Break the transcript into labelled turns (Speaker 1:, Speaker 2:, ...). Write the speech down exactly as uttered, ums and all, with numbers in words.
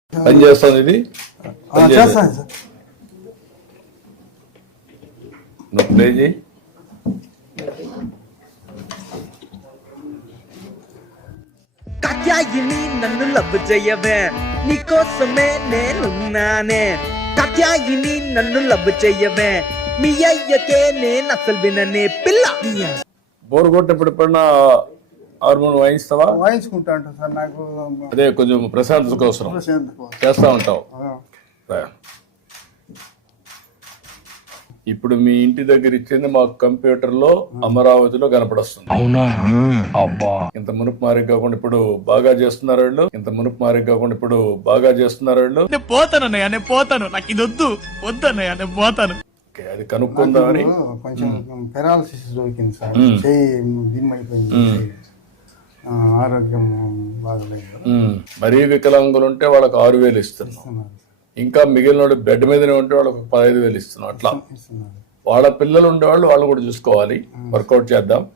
Speaker 1: పని చేస్తుంది ఇది పని చేస్తా
Speaker 2: చేస్తాను సార్.
Speaker 1: నువ్వు ప్లే చేయి.
Speaker 3: కాత్యాయిని నన్ను లవ్ చేయవే నీకోసమే నేనున్నానే కాత్యాయిని నన్ను లవ్ చేయవే మీ అయ్యకే నేను అసలు విననే పిల్ల.
Speaker 1: బోర్ కొట్టినప్పుడు ఎప్పుడన్నా హార్మోన్ వాయిస్తావా?
Speaker 2: వాయించుకుంటా ఉంటాను సార్. నాకు
Speaker 1: అదే కొంచెం ప్రశాంతత కోసం
Speaker 2: ప్రశాంతత కోసం.
Speaker 1: చేస్తా ఉంటావు.
Speaker 2: ఆ,
Speaker 1: రా. ఇప్పుడు మీ ఇంటి దగ్గర ఇచ్చింది మాకు కంప్యూటర్ లో అమరావతిలో కనపడొస్తుంది.
Speaker 4: అవునా అబ్బా.
Speaker 1: ఇంత మునుపు మారి కాకుండా ఇప్పుడు బాగా చేస్తున్నారు వాళ్ళు. ఇంత మునుపు మారి కాకుండా ఇప్పుడు బాగా చేస్తున్నారు వాళ్ళు.
Speaker 5: నేను పోతాను అన్నయ్య, నేను పోతాను, నాకు ఇది వద్దు వద్దు అన్నయ్య, నేను పోతాను.
Speaker 1: ఓకే, అది కనుక్కుందామని.
Speaker 2: నాకు కొంచెం పెరాలసిస్ దొరికింది సార్. చెయ్యి దిమ్మైపోయింది. చెయ్యి. ఆ, ఆరోగ్యం బాగలేదు.
Speaker 1: ఉమ్, మరీ వికలాంగులు ఉంటే వాళ్ళకి ఆరు వేలు ఇస్తున్నాం.
Speaker 2: ఇస్తున్నారు సార్.
Speaker 1: ఇంకా మిగిలిన వాళ్ళు బెడ్ మీదనే ఉంటే వాళ్ళకి పదహైదు వేలు ఇస్తున్నాం. అట్లా
Speaker 2: ఇస్తున్నారు.
Speaker 1: వాళ్ళ పిల్లలు ఉండేవాళ్ళు వాళ్ళు కూడా చూసుకోవాలి. వర్కౌట్ చేద్దాం.